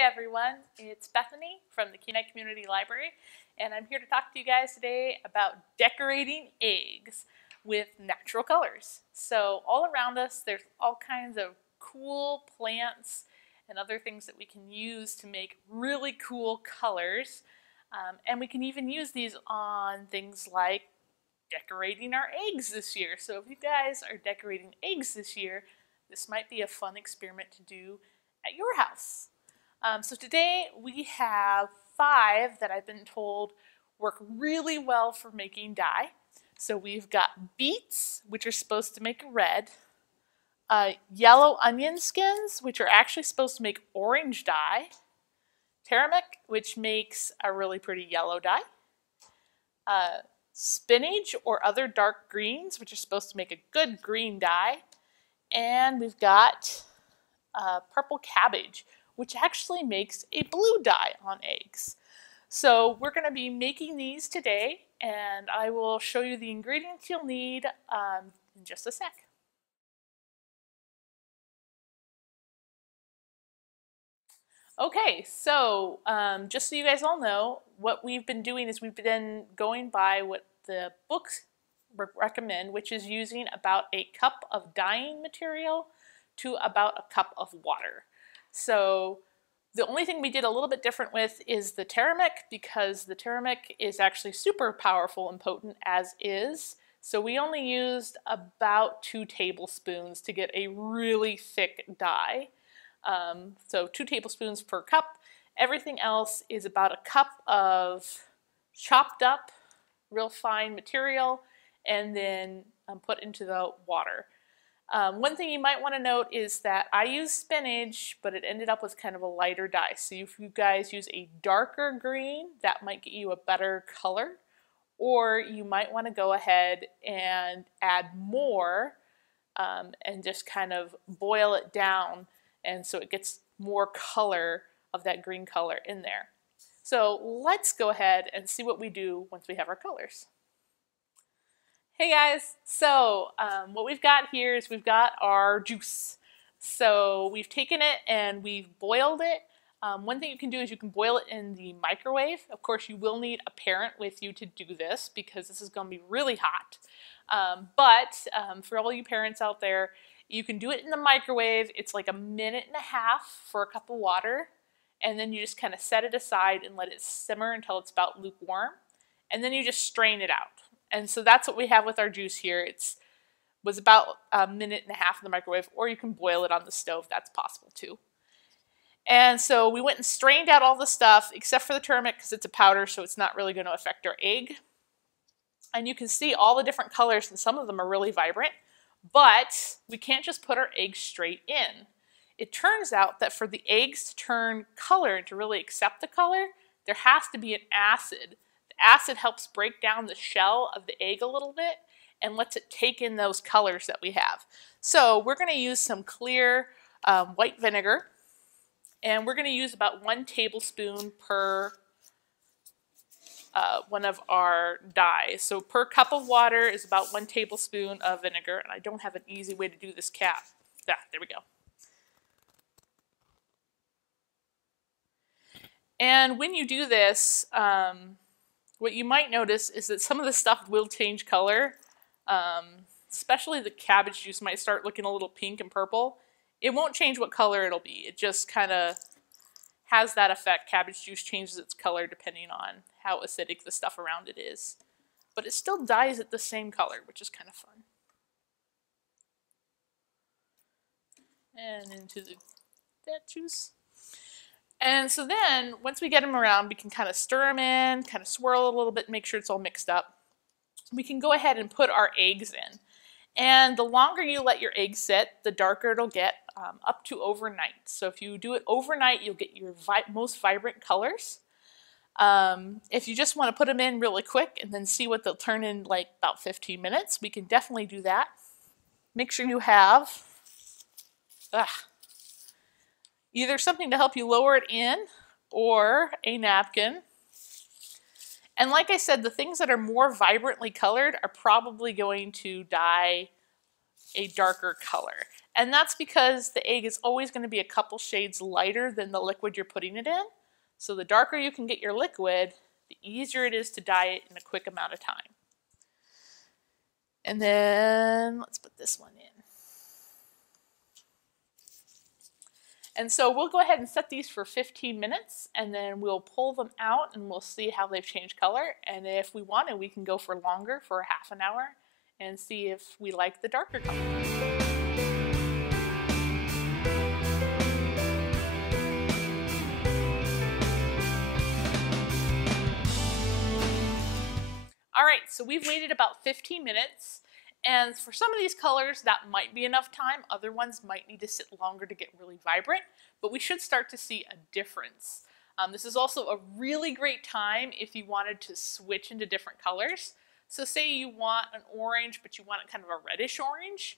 everyone, it's Bethany from the Kenai Community Library, and I'm here to talk to you guys today about decorating eggs with natural colors. So all around us there's all kinds of cool plants and other things that we can use to make really cool colors, and we can even use these on things like decorating our eggs this year. So if you guys are decorating eggs this year, this might be a fun experiment to do at your house. So today we have 5 that I've been told work really well for making dye. So we've got beets, which are supposed to make red, yellow onion skins, which are actually supposed to make orange dye, turmeric, which makes a really pretty yellow dye, spinach or other dark greens, which are supposed to make a good green dye, and we've got purple cabbage, which actually makes a blue dye on eggs. So we're going to be making these today, and I will show you the ingredients you'll need in just a sec. Okay, so just so you guys all know, what we've been doing is we've been going by what the books recommend, which is using about a cup of dyeing material to about a cup of water. So the only thing we did a little bit different with is the turmeric, because the turmeric is actually super powerful and potent as is. So we only used about 2 tablespoons to get a really thick dye. So 2 tablespoons per cup. Everything else is about a cup of chopped up, real fine material, and then put into the water. One thing you might want to note is that I used spinach, but it ended up with kind of a lighter dye. So if you guys use a darker green, that might get you a better color. Or you might want to go ahead and add more and just kind of boil it down, and so it gets more color of that green color in there. So let's go ahead and see what we do once we have our colors. Hey guys, so what we've got here is we've got our juice. So we've taken it and we've boiled it. One thing you can do is you can boil it in the microwave. Of course, you will need a parent with you to do this because this is going to be really hot. But for all you parents out there, you can do it in the microwave. It's like 1.5 minutes for a cup of water, and then you just kind of set it aside and let it simmer until it's about lukewarm, and then you just strain it out. And so that's what we have with our juice here. It was about 1.5 minutes in the microwave, or you can boil it on the stove. That's possible too. And so we went and strained out all the stuff except for the turmeric because it's a powder, so it's not really going to affect our egg. And you can see all the different colors, and some of them are really vibrant. But we can't just put our eggs straight in. It turns out that for the eggs to turn color and to really accept the color, there has to be an acid. Acid helps break down the shell of the egg a little bit and lets it take in those colors that we have. So we're going to use some clear white vinegar, and we're going to use about 1 tablespoon per one of our dyes. So per cup of water is about 1 tablespoon of vinegar, and I don't have an easy way to do this cap. There we go. And when you do this, what you might notice is that some of the stuff will change color, especially the cabbage juice might start looking a little pink and purple. It won't change what color it'll be. It just kind of has that effect. Cabbage juice changes its color depending on how acidic the stuff around it is. But it still dyes it the same color, which is kind of fun. And into that juice. And so then, once we get them around, we can kind of stir them in, kind of swirl it a little bit, make sure it's all mixed up. We can go ahead and put our eggs in. And the longer you let your eggs sit, the darker it'll get, up to overnight. So if you do it overnight, you'll get your most vibrant colors. If you just want to put them in really quick and then see what they'll turn in like about 15 minutes, we can definitely do that. Make sure you have either something to help you lower it in or a napkin. And like I said, the things that are more vibrantly colored are probably going to dye a darker color. And that's because the egg is always going to be a couple shades lighter than the liquid you're putting it in. So the darker you can get your liquid, the easier it is to dye it in a quick amount of time. And then let's put this one in. And so we'll go ahead and set these for 15 minutes, and then we'll pull them out and we'll see how they've changed color. And if we want to, we can go for longer, for half an hour, and see if we like the darker color. All right, so we've waited about 15 minutes. And for some of these colors, that might be enough time. Other ones might need to sit longer to get really vibrant, but we should start to see a difference. This is also a really great time if you wanted to switch into different colors. So say you want an orange, but you want it kind of a reddish orange.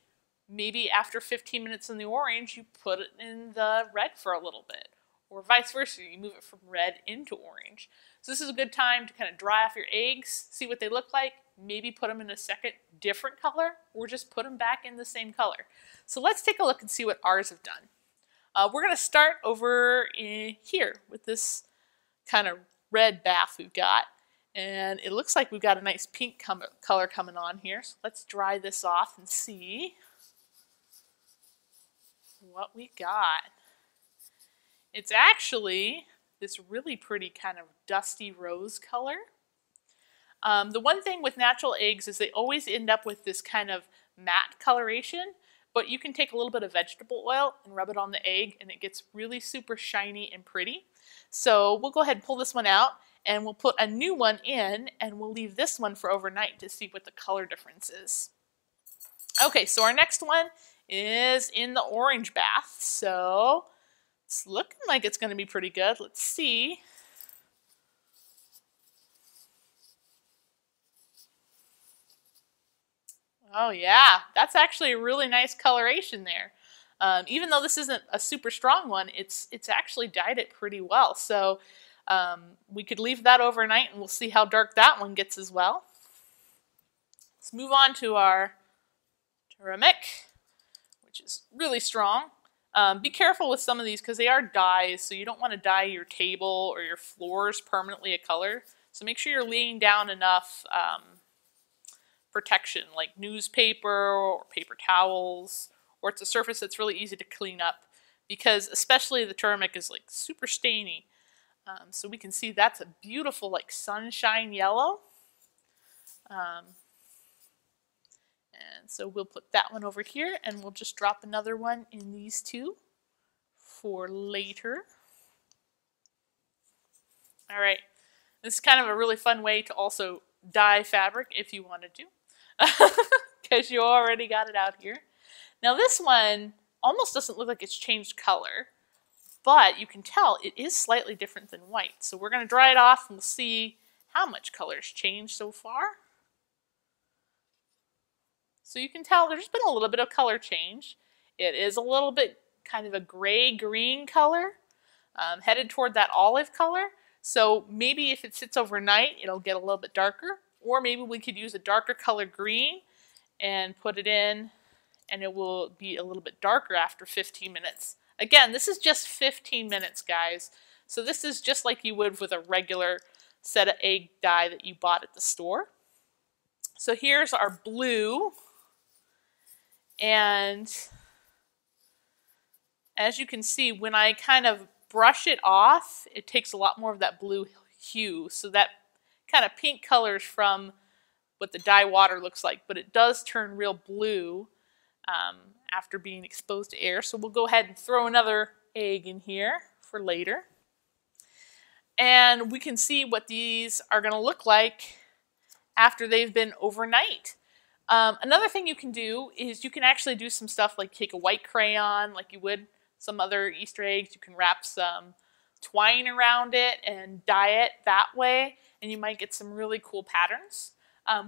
Maybe after 15 minutes in the orange, you put it in the red for a little bit. Or vice versa, you move it from red into orange. So this is a good time to kind of dry off your eggs, see what they look like, maybe put them in a second different color, or just put them back in the same color. So let's take a look and see what ours have done. We're going to start over in here with this kind of red bath we've got. And it looks like we've got a nice pink color coming on here. So let's dry this off and see what we got. It's actually this really pretty kind of dusty rose color. The one thing with natural eggs is they always end up with this kind of matte coloration, but you can take a little bit of vegetable oil and rub it on the egg and it gets really super shiny and pretty. So we'll go ahead and pull this one out and we'll put a new one in and we'll leave this one for overnight to see what the color difference is. Okay, so our next one is in the orange bath. So it's looking like it's going to be pretty good. Let's see. Oh yeah, that's actually a really nice coloration there. Even though this isn't a super strong one, it's actually dyed it pretty well. So we could leave that overnight and we'll see how dark that one gets as well. Let's move on to our turmeric, which is really strong. Be careful with some of these because they are dyes, so you don't want to dye your table or your floors permanently a color. So make sure you're laying down enough protection, like newspaper or paper towels, or it's a surface that's really easy to clean up, because especially the turmeric is like super stainy. So we can see that's a beautiful like sunshine yellow. And so we'll put that one over here and we'll just drop another one in these two for later. All right, this is kind of a really fun way to also dye fabric if you wanted to, because you already got it out here. Now this one almost doesn't look like it's changed color, but you can tell it is slightly different than white. So we're going to dry it off and we'll see how much color's changed so far. So you can tell there's been a little bit of color change. It is a little bit kind of a gray-green color, headed toward that olive color. So maybe if it sits overnight, it'll get a little bit darker. Or maybe we could use a darker color green and put it in, and it will be a little bit darker after 15 minutes. Again, this is just 15 minutes, guys. So this is just like you would with a regular set of egg dye that you bought at the store. So here's our blue. And as you can see, when I kind of brush it off, it takes a lot more of that blue hue. So that kind of pink colors from what the dye water looks like, but it does turn real blue after being exposed to air. So we'll go ahead and throw another egg in here for later. And we can see what these are going to look like after they've been overnight. Another thing you can do is you can actually do some stuff like take a white crayon like you would some other Easter eggs. You can wrap some twine around it and dye it that way, and you might get some really cool patterns.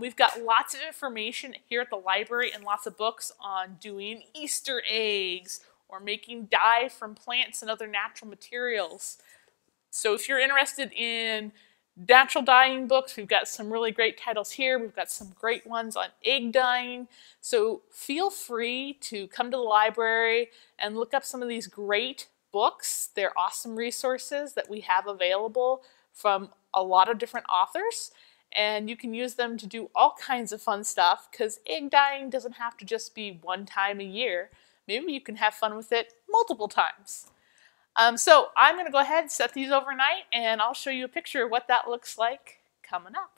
We've got lots of information here at the library and lots of books on doing Easter eggs or making dye from plants and other natural materials. So if you're interested in natural dyeing books. We've got some really great titles here. We've got some great ones on egg dyeing. So feel free to come to the library and look up some of these great books. They're awesome resources that we have available from a lot of different authors. And you can use them to do all kinds of fun stuff, because egg dyeing doesn't have to just be one time a year. Maybe you can have fun with it multiple times. So I'm going to go ahead and set these overnight, and I'll show you a picture of what that looks like coming up.